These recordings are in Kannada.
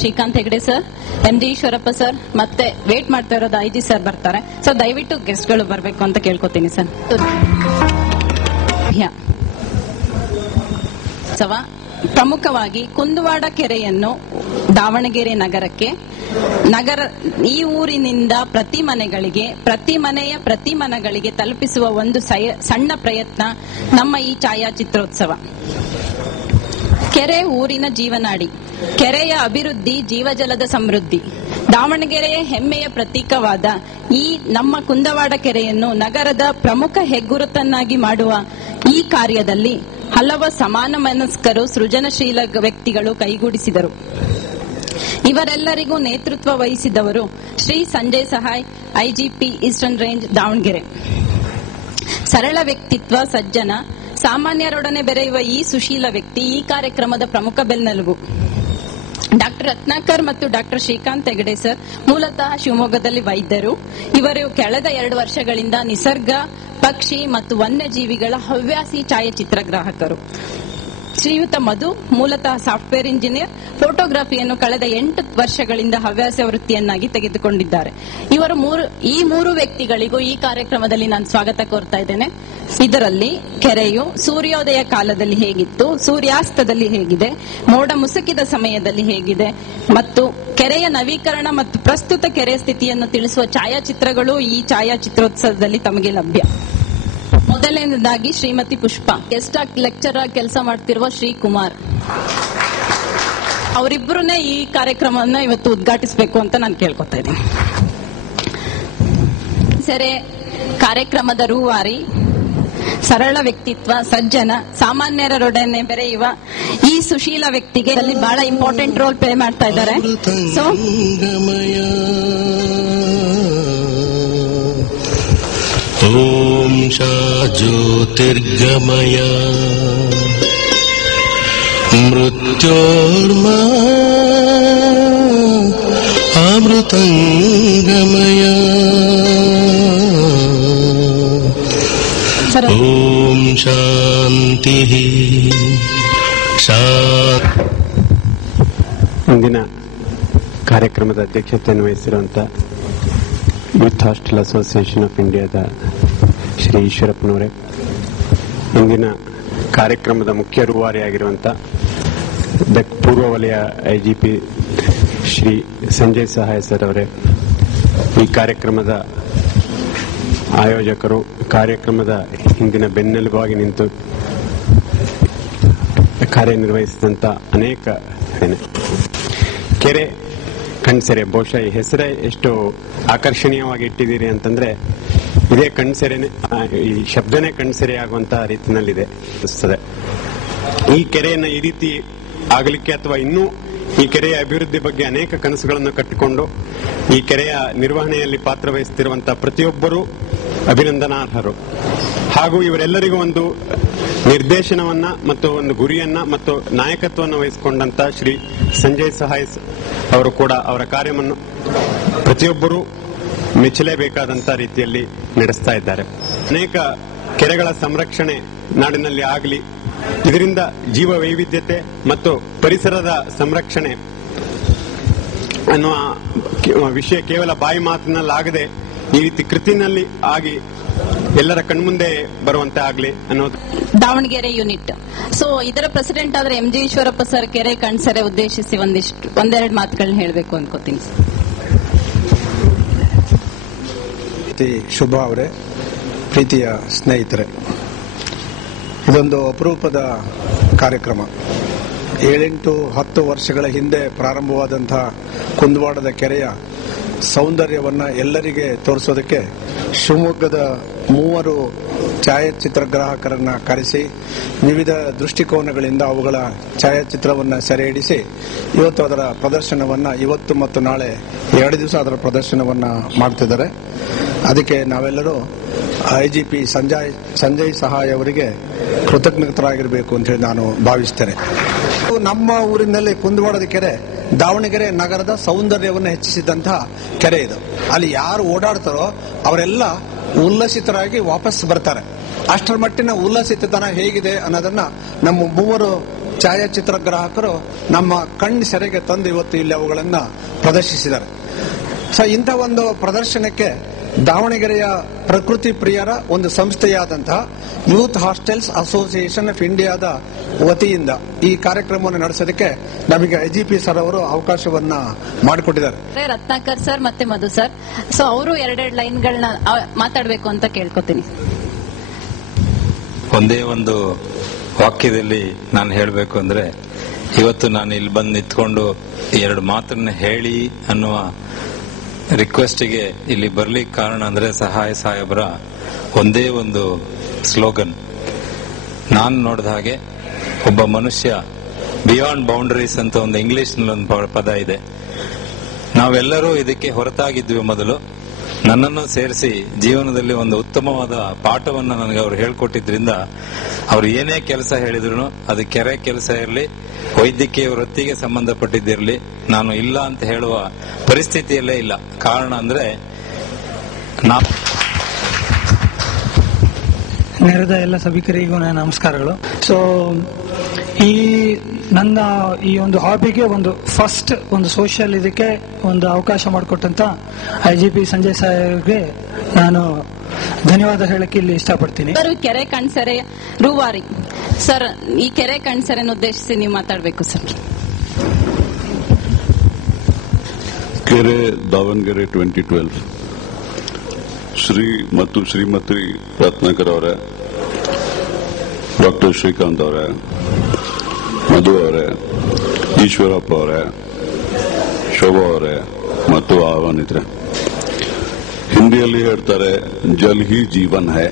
Srikanth Hegde sir, MD Eshwarappa sir, ಮತ್ತೆ ವೇಟ್ ಮಾಡ್ತಾ ಇರೋದು IG ಸರ್ ಬರ್ತಾರೆ. ಸೊ ದಯವಿಟ್ಟು ಗೆಸ್ಟ್ಗಳು ಬರಬೇಕು ಅಂತ ಕೇಳ್ಕೊತೀನಿ ಸರ್. ಪ್ರಮುಖವಾಗಿ ಕುಂದುವಾಡ ಕೆರೆಯನ್ನು ದಾವಣಗೆರೆ ಈ ಊರಿನಿಂದ ಪ್ರತಿ ಮನೆಯ ಪ್ರತಿ ಮನೆಗಳಿಗೆ ತಲುಪಿಸುವ ಒಂದು ಸಣ್ಣ ಪ್ರಯತ್ನ ನಮ್ಮ ಈ ಛಾಯಾಚಿತ್ರೋತ್ಸವ. ಕೆರೆ ಊರಿನ ಜೀವನಾಡಿ, ಕೆರೆಯ ಅಭಿವೃದ್ಧಿ ಜೀವಜಲದ ಸಮೃದ್ಧಿ. ದಾವಣಗೆರೆಯ ಹೆಮ್ಮೆಯ ಪ್ರತೀಕವಾದ ಈ ನಮ್ಮ ಕುಂದವಾಡ ಕೆರೆಯನ್ನು ನಗರದ ಪ್ರಮುಖ ಹೆಗ್ಗುರುತನ್ನಾಗಿ ಮಾಡುವ ಈ ಕಾರ್ಯದಲ್ಲಿ ಹಲವು ಸಮಾನ ಮನಸ್ಕರು, ಸೃಜನಶೀಲ ವ್ಯಕ್ತಿಗಳು ಕೈಗೂಡಿಸಿದರು. ಇವರೆಲ್ಲರಿಗೂ ನೇತೃತ್ವ ವಹಿಸಿದವರು ಶ್ರೀ ಸಂಜಯ್ ಸಹಾಯ್, IGP ಈಸ್ಟರ್ನ್ ರೇಂಜ್ ದಾವಣಗೆರೆ. ಸರಳ ವ್ಯಕ್ತಿತ್ವ, ಸಜ್ಜನ, ಸಾಮಾನ್ಯರೊಡನೆ ಬೆರೆಯುವ ಈ ಸುಶೀಲ ವ್ಯಕ್ತಿ ಈ ಕಾರ್ಯಕ್ರಮದ ಪ್ರಮುಖ ಬೆನ್ನೆಲುಬು. ಡಾಕ್ಟರ್ ರತ್ನಾಕರ್ ಮತ್ತು ಡಾಕ್ಟರ್ ಶ್ರೀಕಾಂತ್ ಹೆಗಡೆ ಸರ್ ಮೂಲತಃ ಶಿವಮೊಗ್ಗದಲ್ಲಿ ವೈದ್ಯರು. ಇವರು ಕಳೆದ 2 ವರ್ಷಗಳಿಂದ ನಿಸರ್ಗ, ಪಕ್ಷಿ ಮತ್ತು ವನ್ಯಜೀವಿಗಳ ಹವ್ಯಾಸಿ ಛಾಯಾಚಿತ್ರಗ್ರಾಹಕರು. ಶ್ರೀಯುತ ಮಧು ಮೂಲತಃ ಸಾಫ್ಟ್ವೇರ್ ಇಂಜಿನಿಯರ್, ಫೋಟೋಗ್ರಫಿಯನ್ನು ಕಳೆದ 8 ವರ್ಷಗಳಿಂದ ಹವ್ಯಾಸ ವೃತ್ತಿಯನ್ನಾಗಿ ತೆಗೆದುಕೊಂಡಿದ್ದಾರೆ. ಈ ಮೂರು ವ್ಯಕ್ತಿಗಳಿಗೂ ಈ ಕಾರ್ಯಕ್ರಮದಲ್ಲಿ ನಾನು ಸ್ವಾಗತ ಕೋರ್ತಾ ಇದ್ದೇನೆ. ಇದರಲ್ಲಿ ಕೆರೆಯು ಸೂರ್ಯೋದಯ ಕಾಲದಲ್ಲಿ ಹೇಗಿತ್ತು, ಸೂರ್ಯಾಸ್ತದಲ್ಲಿ ಹೇಗಿದೆ, ಮೋಡ ಮುಸುಕಿದ ಸಮಯದಲ್ಲಿ ಹೇಗಿದೆ ಮತ್ತು ಕೆರೆಯ ನವೀಕರಣ ಮತ್ತು ಪ್ರಸ್ತುತ ಕೆರೆಯ ಸ್ಥಿತಿಯನ್ನು ತಿಳಿಸುವ ಛಾಯಾಚಿತ್ರಗಳು ಈ ಛಾಯಾಚಿತ್ರೋತ್ಸವದಲ್ಲಿ ತಮಗೆ ಲಭ್ಯ. ಮೊದಲನೇದಾಗಿ ಶ್ರೀಮತಿ ಪುಷ್ಪಾ, ಗೆಸ್ಟ್ ಲೆಕ್ಚರ್ ಆಗಿ ಕೆಲಸ ಮಾಡ್ತಿರುವ ಶ್ರೀ ಕುಮಾರ್, ಅವರಿಬ್ಬರನ್ನೇ ಈ ಕಾರ್ಯಕ್ರಮವನ್ನು ಇವತ್ತು ಉದ್ಘಾಟಿಸಬೇಕು ಅಂತ ನಾನು ಕೇಳ್ಕೊತಾ ಇದ್ದೀನಿ. ಸರಿ, ಕಾರ್ಯಕ್ರಮದ ರೂವಾರಿ, ಸರಳ ವ್ಯಕ್ತಿತ್ವ, ಸಜ್ಜನ, ಸಾಮಾನ್ಯರೊಡನೆ ಬೆರೆಯುವ ಈ ಸುಶೀಲ ವ್ಯಕ್ತಿಗೆ ಬಹಳ ಇಂಪಾರ್ಟೆಂಟ್ ರೋಲ್ ಪ್ಲೇ ಮಾಡ್ತಾ ಇದ್ದಾರೆ. ಸೊ ಓಂ ಜ್ಯೋತಿರ್ಗಮಯ ಮೃತ್ಯೋರ್ಮ ಅಮೃತಂಗಮಯ ಓಂ ಶಾಂತಿ. ಇಂದಿನ ಕಾರ್ಯಕ್ರಮದ ಅಧ್ಯಕ್ಷತೆಯನ್ನು ವಹಿಸಿರುವಂತಹ ಯೂತ್ ಹಾಸ್ಟೆಲ್ ಅಸೋಸಿಯೇಷನ್ ಆಫ್ ಇಂಡಿಯಾದ ಶ್ರೀ ಈಶ್ವರಪ್ಪನವರೇ, ಇಂದಿನ ಕಾರ್ಯಕ್ರಮದ ಮುಖ್ಯ ರೂವಾರಿಯಾಗಿರುವಂತಹ ಪೂರ್ವ ವಲಯ IGP ಶ್ರೀ ಸಂಜಯ್ ಸಹಾಯ್ ಸರ್ ಅವರೇ, ಈ ಕಾರ್ಯಕ್ರಮದ ಆಯೋಜಕರು, ಕಾರ್ಯಕ್ರಮದ ಹಿಂದಿನ ಬೆನ್ನೆಲುಬಾಗಿ ನಿಂತು ಕಾರ್ಯನಿರ್ವಹಿಸಿದಂತ ಅನೇಕ ಕೆರೆ ಕಣ್ಸೆರೆ, ಬಹುಶಃ ಈ ಹೆಸರೇ ಎಷ್ಟು ಆಕರ್ಷಣೀಯವಾಗಿ ಇಟ್ಟಿದ್ದೀರಿ ಅಂತಂದ್ರೆ ಇದೇ ಕಣ್ಸೆರೆನೆ, ಈ ಶಬ್ದನೇ ಕಣ್ಸೆರೆ ಆಗುವಂತಹ ರೀತಿನಲ್ಲಿದೆ ಅನಿಸ್ತದೆ. ಈ ಕೆರೆಯನ್ನ ಈ ರೀತಿ ಆಗಲಿಕ್ಕೆ ಅಥವಾ ಇನ್ನೂ ಈ ಕೆರೆಯ ಅಭಿವೃದ್ಧಿ ಬಗ್ಗೆ ಅನೇಕ ಕನಸುಗಳನ್ನು ಕಟ್ಟಿಕೊಂಡು ಈ ಕೆರೆಯ ನಿರ್ವಹಣೆಯಲ್ಲಿ ಪಾತ್ರವಹಿಸುತ್ತಿರುವಂತಹ ಪ್ರತಿಯೊಬ್ಬರೂ ಅಭಿನಂದನಾರ್ಹರು. ಹಾಗೂ ಇವರೆಲ್ಲರಿಗೂ ಒಂದು ನಿರ್ದೇಶನವನ್ನ ಮತ್ತು ಒಂದು ಗುರಿಯನ್ನ ಮತ್ತು ನಾಯಕತ್ವವನ್ನು ವಹಿಸಿಕೊಂಡಂತ ಶ್ರೀ ಸಂಜಯ್ ಸಹಾಯ್ ಅವರು ಕೂಡ ಅವರ ಕಾರ್ಯವನ್ನು ಪ್ರತಿಯೊಬ್ಬರೂ ಮೆಚ್ಚಲೇಬೇಕಾದಂತ ರೀತಿಯಲ್ಲಿ ನಡೆಸ್ತಾ ಇದ್ದಾರೆ. ಅನೇಕ ಕೆರೆಗಳ ಸಂರಕ್ಷಣೆ ನಾಡಿನಲ್ಲಿ ಆಗಲಿ, ಇದರಿಂದ ಜೀವ ವೈವಿಧ್ಯತೆ ಮತ್ತು ಪರಿಸರದ ಸಂರಕ್ಷಣೆ ಅನ್ನುವ ವಿಷಯ ಕೇವಲ ಬಾಯಿ ಮಾತಿನಲ್ಲಾಗದೆ ಈ ರೀತಿ ಕೃತಿನಲ್ಲಿ ಆಗಿ ಎಲ್ಲರ ಕಣ್ಮುಂದೆ ಬರುವಂತೆ ಆಗಲಿ ಅನ್ನೋದು ದಾವಣಗೆರೆ ಯೂನಿಟ್. ಸೊ ಇದರ ಪ್ರೆಸಿಡೆಂಟ್ ಆದ್ರೆ MG ಈಶ್ವರಪ್ಪ ಸರ್ ಕೆರೆ ಕಣ್ಸರೆ ಉದ್ದೇಶಿಸಿ ಒಂದೆರಡು ಮಾತುಗಳನ್ನ ಹೇಳಬೇಕು ಅನ್ಕೋತೀನಿ. ಶ್ರೀಮತಿ ಶುಭಾ ಅವರೇ, ಪ್ರೀತಿಯ ಸ್ನೇಹಿತರೆ, ಇದೊಂದು ಅಪರೂಪದ ಕಾರ್ಯಕ್ರಮ. 7-10 ವರ್ಷಗಳ ಹಿಂದೆ ಪ್ರಾರಂಭವಾದಂತಹ ಕುಂದವಾಡದ ಕೆರೆಯ ಸೌಂದರ್ಯವನ್ನು ಎಲ್ಲರಿಗೆ ತೋರಿಸೋದಕ್ಕೆ ಶಿವಮೊಗ್ಗದ 3 ಛಾಯಾಚಿತ್ರಗ್ರಾಹಕರನ್ನ ಕರೆಸಿ ವಿವಿಧ ದೃಷ್ಟಿಕೋನಗಳಿಂದ ಅವುಗಳ ಛಾಯಾಚಿತ್ರವನ್ನು ಸೆರೆ ಹಿಡಿಸಿ ಇವತ್ತು ಅದರ ಪ್ರದರ್ಶನವನ್ನು, ಇವತ್ತು ಮತ್ತು ನಾಳೆ 2 ದಿವಸ ಅದರ ಪ್ರದರ್ಶನವನ್ನು ಮಾಡ್ತಿದ್ದಾರೆ. ಅದಕ್ಕೆ ನಾವೆಲ್ಲರೂ IGP ಸಂಜಯ್ ಸಹಾಯ್ ಅವರಿಗೆ ಕೃತಜ್ಞತರಾಗಿರಬೇಕು ಅಂತ ಹೇಳಿ ನಾನು ಭಾವಿಸ್ತೇನೆ. ನಮ್ಮ ಊರಿನಲ್ಲಿ ಕುಂದವಾಡದ ಕೆರೆ ದಾವಣಗೆರೆ ನಗರದ ಸೌಂದರ್ಯವನ್ನು ಹೆಚ್ಚಿಸಿದಂತಹ ಕೆರೆ ಇದು. ಅಲ್ಲಿ ಯಾರು ಓಡಾಡ್ತಾರೋ ಅವರೆಲ್ಲ ಉಲ್ಲಸಿತರಾಗಿ ವಾಪಸ್ ಬರ್ತಾರೆ. ಅಷ್ಟರ ಮಟ್ಟಿನ ಉಲ್ಲಸಿತತನ ಹೇಗಿದೆ ಅನ್ನೋದನ್ನ ನಮ್ಮ 3 ಛಾಯಾಚಿತ್ರಗ್ರಾಹಕರು ನಮ್ಮ ಕಣ್ಣು ಸೆರೆಗೆ ತಂದು ಇವತ್ತು ಇಲ್ಲಿ ಅವುಗಳನ್ನ ಪ್ರದರ್ಶಿಸಿದ್ದಾರೆ. ಸೊ ಇಂಥ ಒಂದು ಪ್ರದರ್ಶನಕ್ಕೆ ದಾವಣಗೆರೆಯ ಪ್ರಕೃತಿ ಪ್ರಿಯರ ಒಂದು ಸಂಸ್ಥೆಯಾದಂತಹ ಯೂತ್ ಹಾಸ್ಟೆಲ್ಸ್ ಅಸೋಸಿಯೇಷನ್ ಆಫ್ ಇಂಡಿಯಾದ ವತಿಯಿಂದ ಈ ಕಾರ್ಯಕ್ರಮವನ್ನು ನಡೆಸೋದಕ್ಕೆ ನಮಗೆ IGP ಸರ್ ಅವರು ಅವಕಾಶವನ್ನ ಮಾಡಿಕೊಟ್ಟಿದ್ದಾರೆ. ರತ್ನಾಕರ್ ಸರ್ ಮತ್ತೆ ಮಧು ಸರ್, ಸೊ ಅವರು 2 ಲೈನ್ಗಳನ್ನ ಮಾತಾಡಬೇಕು ಅಂತ ಕೇಳ್ಕೊತೀನಿ. ಒಂದೇ ಒಂದು ವಾಕ್ಯದಲ್ಲಿ ನಾನು ಹೇಳಬೇಕು ಅಂದ್ರೆ, ಇವತ್ತು ನಾನು ಇಲ್ಲಿ ಬಂದು ನಿಂತ್ಕೊಂಡು 2 ಮಾತನ್ನ ಹೇಳಿ ಅನ್ನುವ ರಿಕ್ವೆಸ್ಟ್ಗೆ ಇಲ್ಲಿ ಬರ್ಲಿಕ್ಕೆ ಕಾರಣ ಅಂದ್ರೆ ಸಹಾಯ ಸಾಹೇಬರ ಒಂದೇ ಒಂದು ಸ್ಲೋಗನ್. ನಾನು ನೋಡಿದ ಹಾಗೆ ಒಬ್ಬ ಮನುಷ್ಯ ಬಿಯಾಂಡ್ ಬೌಂಡರೀಸ್ ಅಂತ ಒಂದು ಇಂಗ್ಲಿಷ್ ನಲ್ಲಿ ಒಂದು ಪದ ಇದೆ. ನಾವೆಲ್ಲರೂ ಇದಕ್ಕೆ ಹೊರತಾಗಿದ್ವಿ ಮೊದಲು. ನನ್ನನ್ನು ಸೇರಿಸಿ ಜೀವನದಲ್ಲಿ ಒಂದು ಉತ್ತಮವಾದ ಪಾಠವನ್ನು ನನಗೆ ಅವರು ಹೇಳ್ಕೊಟ್ಟಿದ್ರಿಂದ ಅವ್ರು ಏನೇ ಕೆಲಸ ಹೇಳಿದ್ರು, ಅದು ಕೆರೆ ಕೆಲಸ ಇರಲಿ, ವೈದ್ಯಕೀಯ ವೃತ್ತಿಗೆ ಸಂಬಂಧಪಟ್ಟಿದ್ದಿರಲಿ, ನಾನು ಇಲ್ಲ ಅಂತ ಹೇಳುವ ಪರಿಸ್ಥಿತಿಯಲ್ಲೇ ಇಲ್ಲ. ಕಾರಣ ಅಂದ್ರೆ ನೆರೆದ ಎಲ್ಲ ಸಭಿಕರಿಗೂ ನಮಸ್ಕಾರಗಳು. ಸೊ ನನ್ನ ಈ ಒಂದು ಹಾಬಿಗೆ ಒಂದು ಫಸ್ಟ್ ಒಂದು ಸೋಷಿಯಲ್ ಇದಕ್ಕೆ ಒಂದು ಅವಕಾಶ ಮಾಡಿಕೊಟ್ಟಂತ IGP ಸಂಜಯ್ ಸಾಹೇಬ್ಗೆ ನಾನು ಧನ್ಯವಾದ ಹೇಳಕ್ಕೆ ಇಲ್ಲಿ ಇಷ್ಟಪಡ್ತೀನಿ. ಕೆರೆ ಕಣ್ಸೆರೆ ರೂವಾರಿ ಸರ್, ಈ ಕೆರೆ ಕಣ್ಸೆರೆನ ಉದ್ದೇಶಿಸಿ ನೀವು ಮಾತಾಡಬೇಕು ಸರ್. ಕೆರೆ ದಾವಣಗೆರೆ 2012 ಶ್ರೀ ಮತ್ತು ಶ್ರೀಮತಿ ರತ್ನಾಕರ್ ಅವರೇ, ಡಾಕ್ಟರ್ ಶ್ರೀಕಾಂತ್ ಅವರೇ, ಮಧು ಅವರೇ, ಈಶ್ವರಪ್ಪ ಅವರೇ, ಶೋಭಾ ಅವರೇ ಮತ್ತು ಆಹ್ವಾನಿತರೆ, ಹಿಂದಿಯಲ್ಲಿ ಹೇಳ್ತಾರೆ ಜಲ್ ಹಿ ಜೀವನ್ ಹೈ.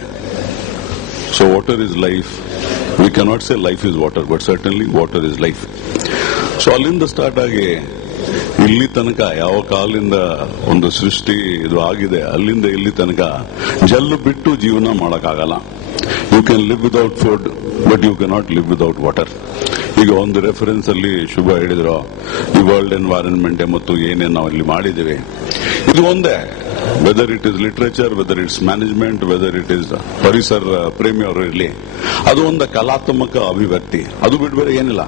So water is life. We cannot say life is water, but certainly water is life. So ಅಲ್ಲಿಂದ ಸ್ಟಾರ್ಟ್ ಆಗಿ ಇಲ್ಲಿ ತನಕ ಯಾವ ಕಾಲಿಂದ ಒಂದು ಸೃಷ್ಟಿ ಇದು ಆಗಿದೆ, ಅಲ್ಲಿಂದ ಇಲ್ಲಿ ತನಕ ಜಲ್ಲು ಬಿಟ್ಟು ಜೀವನ ಮಾಡಕ್ಕಾಗಲ್ಲ. You can live without food, but you cannot live without water. ಈಗ ಒಂದು ರೆಫರೆನ್ಸ್ ಅಲ್ಲಿ ಶುಭ ಹೇಳಿದ್ರು, ಈ ವರ್ಲ್ಡ್ ಎನ್ವೈರನ್ಮೆಂಟ್ ಮತ್ತು ಏನೇನು ನಾವು ಇಲ್ಲಿ ಮಾಡಿದ್ದೀವಿ ಇದು ಒಂದೇ. Whether it is literature, whether it's management, whether it is ಪರಿಸರ ಪ್ರೇಮಿ ಅವರು ಇರಲಿ, ಅದು ಒಂದು ಕಲಾತ್ಮಕ ಅಭಿವ್ಯಕ್ತಿ, ಅದು ಬಿಟ್ಟು ಬೇರೆ ಏನಿಲ್ಲ.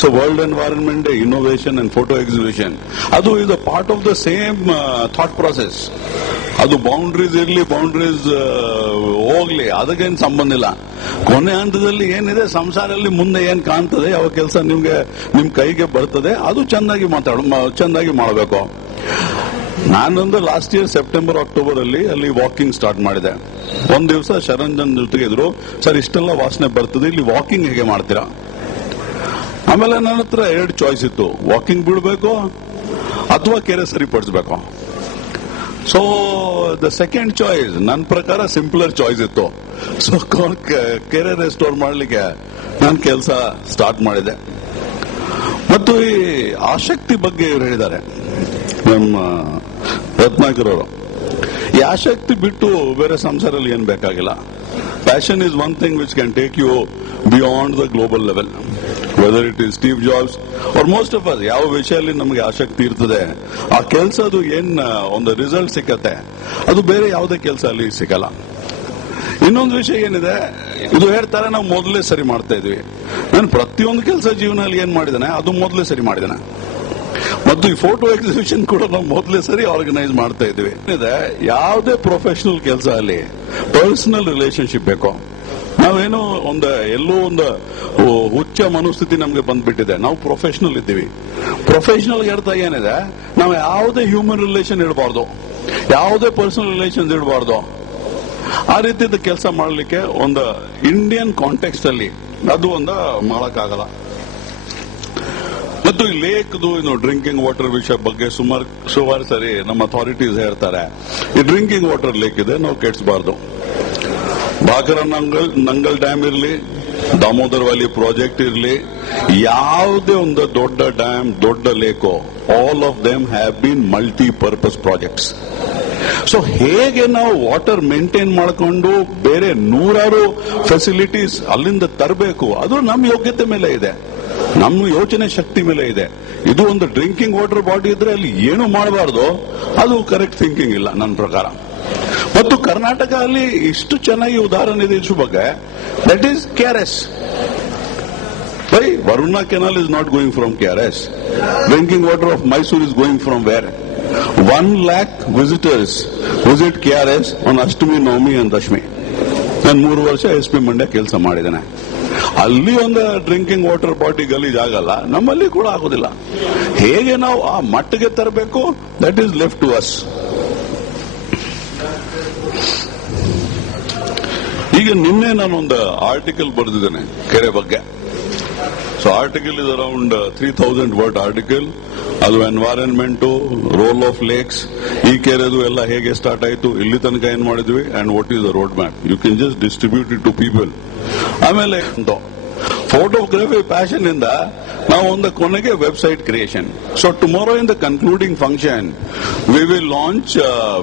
So world environment, innovation and photo exhibition, ಅದು is a part of the same thought process. ಅದು ಬೌಂಡ್ರೀಸ್ ಇರಲಿ, ಬೌಂಡ್ರೀಸ್ ಹೋಗ್ಲಿ, ಅದಕ್ಕೇನು ಸಂಬಂಧ ಇಲ್ಲ. ಕೊನೆ ಹಂತದಲ್ಲಿ ಏನಿದೆ ಸಂಸಾರಲ್ಲಿ ಮುಂದೆ ಏನ್ ಕಾಣ್ತದೆ, ಯಾವ ಕೆಲಸ ನಿಮ್ ಕೈಗೆ ಬರ್ತದೆ, ಅದು ಚೆನ್ನಾಗಿ ಮಾಡಬೇಕು. ನಾನೊಂದು ಲಾಸ್ಟ್ ಇಯರ್ ಸೆಪ್ಟೆಂಬರ್ ಅಕ್ಟೋಬರ್ ಅಲ್ಲಿ ವಾಕಿಂಗ್ ಸ್ಟಾರ್ಟ್ ಮಾಡಿದೆ. ಒಂದ್ ದಿವಸ ಶರಂಜನ್ ಜೊತೆಗೆ ಇದ್ರು, ಸರ್ ಇಷ್ಟೆಲ್ಲ ವಾಸನೆ ಬರ್ತದೆ, ಇಲ್ಲಿ ವಾಕಿಂಗ್ ಹೇಗೆ ಮಾಡ್ತೀರಾ? ಆಮೇಲೆ ನನ್ನ ಹತ್ರ 2 ಚಾಯ್ಸ್ ಇತ್ತು, ವಾಕಿಂಗ್ ಬಿಡಬೇಕು ಅಥವಾ ಕೆರೆ ಸರಿಪಡಿಸಬೇಕು. ಸೊ ದ ಸೆಕೆಂಡ್ ಚಾಯ್ಸ್ ನನ್ನ ಪ್ರಕಾರ ಸಿಂಪ್ಲರ್ ಚಾಯ್ಸ್ ಇತ್ತು. ಸೊ ಕೆರೆ ರೆಸ್ಟೋರ್ ಮಾಡಲಿಕ್ಕೆ ನಾನು ಕೆಲಸ ಸ್ಟಾರ್ಟ್ ಮಾಡಿದೆ. ಮತ್ತು ಈ ಆಸಕ್ತಿ ಬಗ್ಗೆ ಇವರು ಹೇಳಿದ್ದಾರೆ ನಮ್ಮ ರತ್ನಾಕರ್ ಅವರು. ಈ ಆಸಕ್ತಿ ಬಿಟ್ಟು ಬೇರೆ ಸಂಸಾರಲ್ಲಿ ಏನ್ ಬೇಕಾಗಿಲ್ಲ. Passion is one thing which can take you beyond the global level. Whether it is Steve Jobs or most of us, ಯಾವ ವಿಷಯದಲ್ಲಿ ನಮಗೆ ಆಸಕ್ತಿ ಇರ್ತದೆ, ಆ ಕೆಲಸದು ಏನ್ ಒಂದು ರಿಸಲ್ಟ್ ಸಿಕ್ಕತ್ತೆ, ಅದು ಬೇರೆ ಯಾವುದೇ ಕೆಲಸ ಅಲ್ಲಿ ಸಿಗಲ್ಲ. ಇನ್ನೊಂದು ವಿಷಯ ಏನಿದೆ, ಇದು ಹೇಳ್ತಾರೆ ನಾವು ಮೊದಲೇ ಸರಿ ಮಾಡ್ತಾ ಇದ್ವಿ. ನಾನು ಪ್ರತಿಯೊಂದು ಕೆಲಸ ಜೀವನದಲ್ಲಿ ಏನ್ ಮಾಡಿದ್ದೇನೆ ಅದು ಮೊದಲೇ ಸರಿ ಮಾಡಿದ್ದೇನೆ. ಮತ್ತು ಈ ಫೋಟೋ ಎಕ್ಸಿಬಿಷನ್ ಕೂಡ ನಾವು ಮೊದಲೇ ಸರಿ ಆರ್ಗನೈಸ್ ಮಾಡ್ತಾ ಇದ್ವಿ. ಯಾವುದೇ ಪ್ರೊಫೆಷನಲ್ ಕೆಲಸ ಅಲ್ಲಿ ಪರ್ಸನಲ್ ರಿಲೇಶನ್ಶಿಪ್ ಬೇಕು. ನಾವೇನೋ ಎಲ್ಲೋ ಒಂದು ಹುಚ್ಚ ಮನಸ್ಥಿತಿ ನಮ್ಗೆ ಬಂದ್ಬಿಟ್ಟಿದೆ. ನಾವು ಪ್ರೊಫೆಷನಲ್ ಇದ್ದೀವಿ. ಪ್ರೊಫೆಷನಲ್ ಅರ್ಥ ಏನಿದೆ, ನಾವು ಯಾವುದೇ ಹ್ಯೂಮನ್ ರಿಲೇಷನ್ ಇಡಬಾರ್ದು. ಯಾವುದೇ ಪರ್ಸನಲ್ ರಿಲೇಷನ್ಸ್ ಇಡಬಾರ್ದು. ಆ ರೀತಿಯ ಕೆಲಸ ಮಾಡಲಿಕ್ಕೆ ಒಂದು ಇಂಡಿಯನ್ ಕಾಂಟೆಕ್ಸ್ಟ್ ಅಲ್ಲಿ ಅದು ಒಂದು ಮಾಡಕ್ಕಾಗಲ್ಲ. ಮತ್ತು ಈ ಲೇಕ್ದು ಡ್ರಿಂಕಿಂಗ್ ವಾಟರ್ ವಿಷಯ ಬಗ್ಗೆ ಸುಮಾರು ಸರಿ ನಮ್ಮ ಅಥಾರಿಟೀಸ್ ಹೇಳ್ತಾರೆ, ಈ ಡ್ರಿಂಕಿಂಗ್ ವಾಟರ್ ಲೇಕ್ ಇದೆ, ನಾವು ಕೆಡಿಸಬಾರ್ದು. ಬಾಕರ ನಂಗಲ್ ಡ್ಯಾಮ್ ಇರಲಿ, ದಾಮೋದರ್ ವ್ಯಾಲಿ ಪ್ರಾಜೆಕ್ಟ್ ಇರಲಿ, ಯಾವುದೇ ಒಂದು ದೊಡ್ಡ ಡ್ಯಾಮ್, ದೊಡ್ಡ ಲೇಕೋ, all of them have been multipurpose projects. So ಹೇಗೆ ನಾವು ವಾಟರ್ ಮೇಂಟೈನ್ ಮಾಡಿಕೊಂಡು ಬೇರೆ ನೂರಾರು ಫೆಸಿಲಿಟೀಸ್ ಅಲ್ಲಿಂದ ತರಬೇಕು, ಅದು ನಮ್ಮ ಯೋಗ್ಯತೆ ಮೇಲೆ ಇದೆ, ನಮ್ಮ ಯೋಚನೆ ಶಕ್ತಿ ಮೇಲೆ ಇದೆ. ಇದು ಒಂದು ಡ್ರಿಂಕಿಂಗ್ ವಾಟರ್ ಬಾಡಿ ಇದ್ರೆ ಅಲ್ಲಿ ಏನು ಮಾಡಬಾರ್ದು, ಅದು ಕರೆಕ್ಟ್ ಥಿಂಕಿಂಗ್ ಇಲ್ಲ ನನ್ನ ಪ್ರಕಾರ. ಮತ್ತು ಕರ್ನಾಟಕ ಅಲ್ಲಿ ಇಷ್ಟು ಚೆನ್ನಾಗಿ ಉದಾಹರಣೆ ಇದೆ ಇದ್ರ ಬಗ್ಗೆ. That is KRS. Why Varuna Canal is not going from KRS? Drinking water of Mysore is going from where? 1 lakh visitors visit KRS on Ashtami, Navami and Dashmi. ನಾನು 3 ವರ್ಷ SP ಮಂಡ್ಯ ಕೆಲಸ ಮಾಡಿದ್ದೇನೆ. ಅಲ್ಲಿ ಒಂದು ಡ್ರಿಂಕಿಂಗ್ ವಾಟರ್ ಬಾಟಿ ಗಲೀಜ್ ಆಗಲ್ಲ, ನಮ್ಮಲ್ಲಿ ಕೂಡ ಆಗೋದಿಲ್ಲ. ಹೇಗೆ ನಾವು ಆ ಮಟ್ಟಿಗೆ ತರಬೇಕು, that is left to us. ಈಗ ನಿನ್ನೆ ನಾನೊಂದು ಆರ್ಟಿಕಲ್ ಬರೆದಿದ್ದೇನೆ ಕೆರೆ ಬಗ್ಗೆ. So article is around 3000 word article. ಅದು ಎನ್ವೈರನ್ಮೆಂಟ್, ರೋಲ್ ಆಫ್ ಲೇಕ್ಸ್, ಈ ಕೆರೆದು ಎಲ್ಲ ಹೇಗೆ ಸ್ಟಾರ್ಟ್ ಆಯಿತು, ಇಲ್ಲಿ ತನಕ ಏನ್ ಮಾಡಿದ್ವಿ, and what is the road map. You can just distribute it to people. ಆಮೇಲೆ ಫೋಟೋಗ್ರಫಿ ಪ್ಯಾಷನ್ ಇಂದ ನಾವು ಒಂದು ಕೊನೆಗೆ website creation. So tomorrow in the concluding function we will launch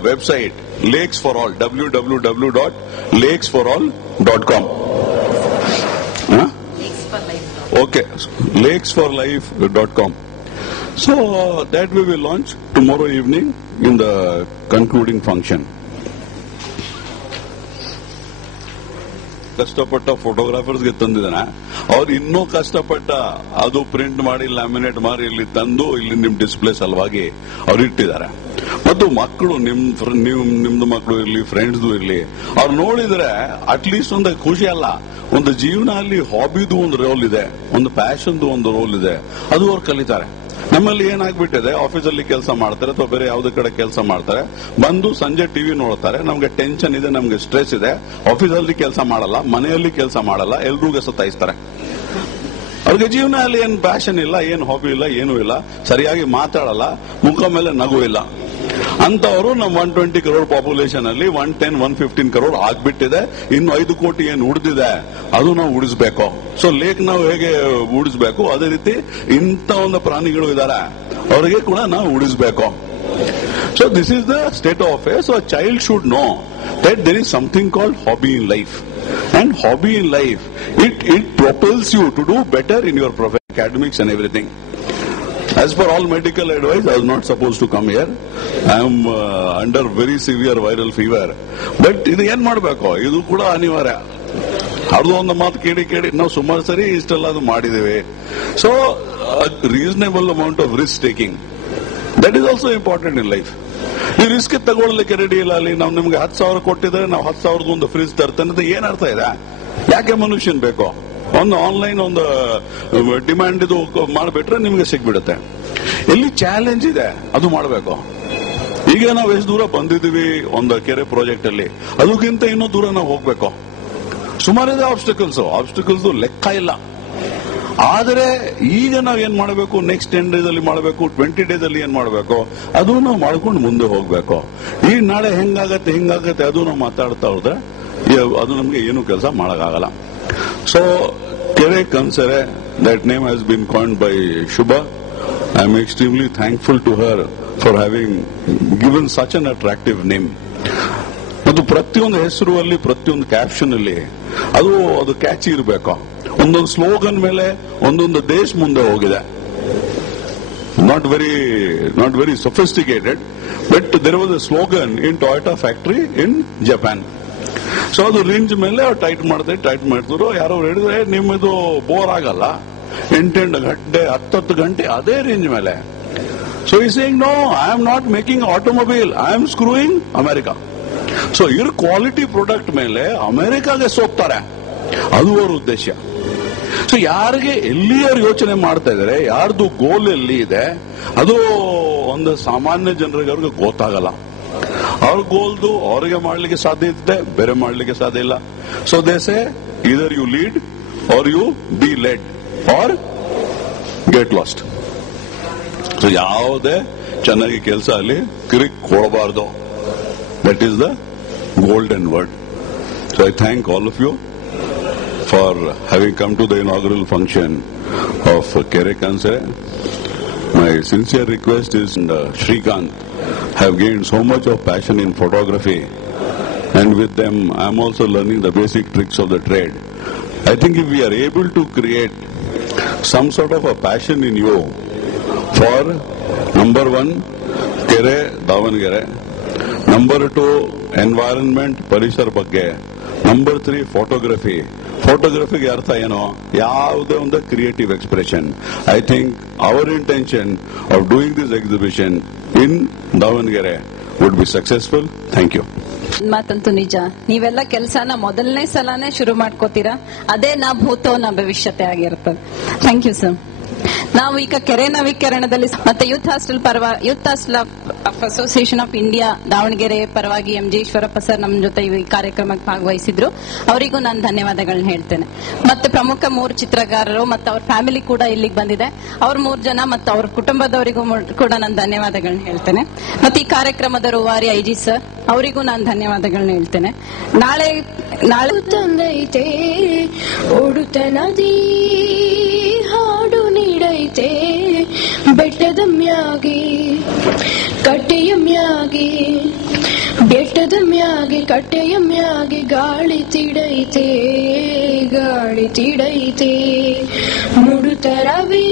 website Lakes for All, www.lakesforall.com. Okay, lakesforlife.com. So that we will launch tomorrow evening in the concluding function. ಕಷ್ಟಪಟ್ಟ ಫೋಟೋಗ್ರಾಫರ್ಸ್ಗೆ ತಂದಿದ್ದಾನೆ, ಅವ್ರು ಇನ್ನೂ ಕಷ್ಟಪಟ್ಟ ಅದು ಪ್ರಿಂಟ್ ಮಾಡಿ ಲ್ಯಾಮಿನೇಟ್ ಮಾಡಿ ಇಲ್ಲಿ ತಂದು ಇಲ್ಲಿ ನಿಮ್ ಡಿಸ್ಪ್ಲೇ ಸಲುವಾಗಿ ಅವ್ರು ಇಟ್ಟಿದ್ದಾರೆ. ಮತ್ತು ಮಕ್ಕಳು ನಿಮ್ದು ಮಕ್ಕಳು ಇರ್ಲಿ, ಫ್ರೆಂಡ್ಸ್ ಇರ್ಲಿ, ಅವ್ರು ನೋಡಿದ್ರೆ ಅಟ್ಲೀಸ್ಟ್ ಒಂದು ಖುಷಿ ಅಲ್ಲ, ಒಂದು ಜೀವನ ಅಲ್ಲಿ ಹಾಬಿದು ಒಂದು ರೋಲ್ ಇದೆ, ಒಂದು ಪ್ಯಾಷನ್ದು ಒಂದು ರೋಲ್ ಇದೆ, ಅದು ಅವ್ರು ಕಲಿತಾರೆ. ನಮ್ಮಲ್ಲಿ ಏನಾಗ್ಬಿಟ್ಟಿದೆ, ಆಫೀಸಲ್ಲಿ ಕೆಲಸ ಮಾಡ್ತಾರೆ ಅಥವಾ ಬೇರೆ ಯಾವುದೇ ಕಡೆ ಕೆಲಸ ಮಾಡ್ತಾರೆ, ಬಂದು ಸಂಜೆ ಟಿವಿ ನೋಡ್ತಾರೆ, ನಮ್ಗೆ ಟೆನ್ಷನ್ ಇದೆ, ನಮ್ಗೆ ಸ್ಟ್ರೆಸ್ ಇದೆ, ಆಫೀಸಲ್ಲಿ ಕೆಲಸ ಮಾಡಲ್ಲ, ಮನೆಯಲ್ಲಿ ಕೆಲಸ ಮಾಡಲ್ಲ, ಎಲ್ರಿಗೂ ಸತಾಯಿಸ್ತಾರೆ. ಅವ್ರಿಗೆ ಜೀವನ ಅಲ್ಲಿ ಏನ್ ಪ್ಯಾಷನ್ ಇಲ್ಲ, ಏನ್ ಹಾಬಿ ಇಲ್ಲ, ಏನೂ ಇಲ್ಲ, ಸರಿಯಾಗಿ ಮಾತಾಡಲ್ಲ, ಮುಖ ಮೇಲೆ ನಗು ಇಲ್ಲ. ಅಂತವರು ನಮ್ಮ 120 crore ಪಾಪ್ಯುಲೇಷನ್ ಅಲ್ಲಿ 110-115 crore ಆಗ್ಬಿಟ್ಟಿದೆ. ಇನ್ನು 5 ಕೋಟಿ ಏನು ಉಳಿದಿದೆ ಅದು ನಾವು ಉಳಿಸಬೇಕು. ಸೊ ಲೇಕ್ ನಾವು ಹೇಗೆ ಉಳಿಸಬೇಕು, ಅದೇ ರೀತಿ ಇಂಥ ಒಂದು ಪ್ರಾಣಿಗಳು ಇದ್ದಾರೆ, ಅವರಿಗೆ ಕೂಡ ನಾವು ಉಳಿಸಬೇಕು. So this is the state of affairs. So a child should know that there is something called hobby in life. And hobby in life, it propels you to do better in your profession, academics and everything. As per all medical advice, I was not supposed to come here. I am under very severe viral fever. But ಇದು ಏನ್ ಮಾಡಬೇಕು, ಇದು ಕೂಡ ಅನಿವಾರ್ಯ. ಅದು ಒಂದು ಮಾತು ಕೇಳಿ ನಾವು ಸುಮಾರು ಸರಿ ಇಷ್ಟೆಲ್ಲ ಅದು ಮಾಡಿದ್ದೇವೆ. So reasonable amount of risk taking, that is also important in life. ಈ ರಿಸ್ಕ್ ತಗೊಳ್ಳಿಕ್ಕೆ ರೆಡಿ ಇಲ್ಲ. ಅಲ್ಲಿ ನಾವು ನಿಮ್ಗೆ 10,000 ಕೊಟ್ಟಿದ್ರೆ ನಾವು 10,000 ಒಂದು ಫ್ರಿಜ್ ತರ್ತೇನೆ ಅಂತ ಏನ್ ಅರ್ಥ ಇದೆ? ಯಾಕೆ ಮನುಷ್ಯನ್ ಬೇಕು? ಒಂದು ಆನ್ಲೈನ್ ಒಂದು ಡಿಮ್ಯಾಂಡ್ ಇದು ಮಾಡಿಬಿಟ್ರೆ ನಿಮ್ಗೆ ಸಿಗ್ಬಿಡುತ್ತೆ. ಎಲ್ಲಿ ಚಾಲೆಂಜ್ ಇದೆ ಅದು ಮಾಡಬೇಕು. ಈಗ ನಾವು ಎಷ್ಟು ದೂರ ಬಂದಿದ್ದೀವಿ ಒಂದು ಕೆರೆ ಪ್ರಾಜೆಕ್ಟ್ ಅಲ್ಲಿ, ಅದಕ್ಕಿಂತ ಇನ್ನೂ ದೂರ ನಾವು ಹೋಗ್ಬೇಕು. ಸುಮಾರಿದೆ ಆಬ್ಸ್ಟಿಕಲ್ಸ್ ಲೆಕ್ಕ ಇಲ್ಲ. ಆದರೆ ಈಗ ನಾವು ಏನ್ ಮಾಡಬೇಕು, ನೆಕ್ಸ್ಟ್ 10 days ಅಲ್ಲಿ ಮಾಡಬೇಕು, 20 days ಅಲ್ಲಿ ಏನ್ ಮಾಡಬೇಕು, ಅದು ನಾವು ಮಾಡ್ಕೊಂಡು ಮುಂದೆ ಹೋಗ್ಬೇಕು. ಈ ನಾಳೆ ಹಿಂಗಾಗತ್ತೆ ಅದು ನಾವು ಮಾತಾಡ್ತಾ ಹೋದ್ರೆ ಅದು ನಮ್ಗೆ ಏನು ಕೆಲಸ ಮಾಡಕ್ಕಾಗಲ್ಲ. ಸೊ ಕೆರೆ ಕನ್ಸರೆ, that name has been coined by Shubha. I am extremely thankful to her for having given such an attractive name. ಮತ್ತು ಪ್ರತಿಯೊಂದು ಹೆಸರು ಅಲ್ಲಿ, ಪ್ರತಿಯೊಂದು ಕ್ಯಾಪ್ಷನ್ ಅಲ್ಲಿ ಅದು ಕ್ಯಾಚಿ ಇರಬೇಕು. ಒಂದೊಂದು ಸ್ಲೋಗನ್ ಮೇಲೆ ಒಂದೊಂದು ದೇಶ ಮುಂದೆ ಹೋಗಿದೆ. Not very sophisticated, but there was a slogan in Toyota factory in Japan. So ಅದು ರೇಂಜ್ ಮೇಲೆ ಟೈಟ್ ಮಾಡ್ತಿದ್ರು. ಯಾರೋ ಹೇಳಿದ್ರೆ ನಿಮ್ಮದು ಬೋರ್ ಆಗಲ್ಲ, 8 ಗಂಟೆ 10 ಗಂಟೆ ಅದೇ ರೇಂಜ್ ಮೇಲೆ. ಸೊ ಈ saying no, I am not making automobile, I am screwing America. So ಇವ್ರ ಕ್ವಾಲಿಟಿ ಪ್ರಾಡಕ್ಟ್ ಮೇಲೆ ಅಮೆರಿಕಾಗೆ ಸೋಗ್ತಾರೆ, ಅದು ಅವರ ಉದ್ದೇಶ. ಸೊ ಯಾರಿಗೆ ಎಲ್ಲಿ ಅವ್ರು ಯೋಚನೆ ಮಾಡ್ತಾ ಇದಾರೆ, ಯಾರ್ದು ಗೋಲ್ ಎಲ್ಲಿ ಇದೆ, ಅದು ಒಂದು ಸಾಮಾನ್ಯ ಜನರಿಗೆ ಅವ್ರಿಗೆ ಗೊತ್ತಾಗಲ್ಲ. ಅವ್ರ ಗೋಲ್ದು ಅವ್ರಿಗೆ ಮಾಡ್ಲಿಕ್ಕೆ ಸಾಧ್ಯ ಇರುತ್ತೆ, ಬೇರೆ ಮಾಡ್ಲಿಕ್ಕೆ ಸಾಧ್ಯ ಇಲ್ಲ. So they say either you lead or you be led or get lost. So ಯಾವುದೇ ಚೆನ್ನಾಗಿ ಕೆಲಸ ಅಲ್ಲಿ ಕಿರಿಕ್ ಕೊಡಬಾರ್ದು. That is the golden word. So I thank all of you for having come to the inaugural function of Kere Kansere. My sincere request is Shrikant have gained so much of passion in photography, and with them I am also learning the basic tricks of the trade. I think if we are able to create some sort of a passion in you for number one Kere Davangere, number two environment ಪರಿಸರ ಬಗ್ಗೆ, ನಂಬರ್ 3 ಫೋಟೋಗ್ರಫಿಗೆ ಅರ್ಥ ಏನೋ ಯಾವುದೇ ಒಂದು creative expression. I think our intention of doing this exhibition in Davangere would be successful. Thank you. ಮಾತಂತೂ ನಿಜ, ನೀವೆಲ್ಲ ಕೆಲಸನ ಮೊದಲನೇ ಸಲನೇ ಶುರು ಮಾಡ್ಕೋತೀರಾ, ಅದೇ ನಾ ಭೂತೋ ನಾ ಭವಿಷ್ಯತೆ ಆಗಿರ್ತದೆ. Thank you sir. ನಾವು ಈಗ ಕೆರೆ ನವೀಕರಣದಲ್ಲಿ ಮತ್ತೆ youth hostel association of India Davanagere ಪರವಾಗಿ ಎಂ ಜಿ ಈಶ್ವರಪ್ಪ ಸರ್ ನಮ್ಮ ಜೊತೆ ಈ ಕಾರ್ಯಕ್ರಮಕ್ಕೆ ಭಾಗವಹಿಸಿದ್ರು. ಅವರಿಗೂ ನಾನು ಧನ್ಯವಾದಗಳನ್ನ ಹೇಳ್ತೇನೆ. ಮತ್ತೆ ಪ್ರಮುಖ 3 ಚಿತ್ರಗಾರರು ಮತ್ತು ಅವ್ರ ಫ್ಯಾಮಿಲಿ ಕೂಡ ಇಲ್ಲಿಗೆ ಬಂದಿದೆ. ಅವ್ರ 3 ಜನ ಮತ್ತು ಅವ್ರ ಕುಟುಂಬದವರಿಗೂ ಕೂಡ ನಾನು ಧನ್ಯವಾದಗಳನ್ನ ಹೇಳ್ತೇನೆ. ಮತ್ತೆ ಈ ಕಾರ್ಯಕ್ರಮದ ರೂವಾರಿ ಐಜಿ ಸರ್ ಅವರಿಗೂ ನಾನು ಧನ್ಯವಾದಗಳನ್ನ ಹೇಳ್ತೇನೆ. ನಾಳೆ ತಂದೈತೆ ಓಡುತ್ತ ನದಿ ಹಾಡು ನೀಡೈತೆ ಬೆಟ್ಟದ ಮ್ಯಾಗೆ ಕಟ್ಟೆಯ ಮ್ಯಾಗೆ, ಬೆಟ್ಟದ ಮ್ಯಾಗೆ ಕಟ್ಟೆಯ ಮ್ಯಾಗೆ ಗಾಳಿ ತಿಡೈತೆ ಮುಡುತ್ತರವೇ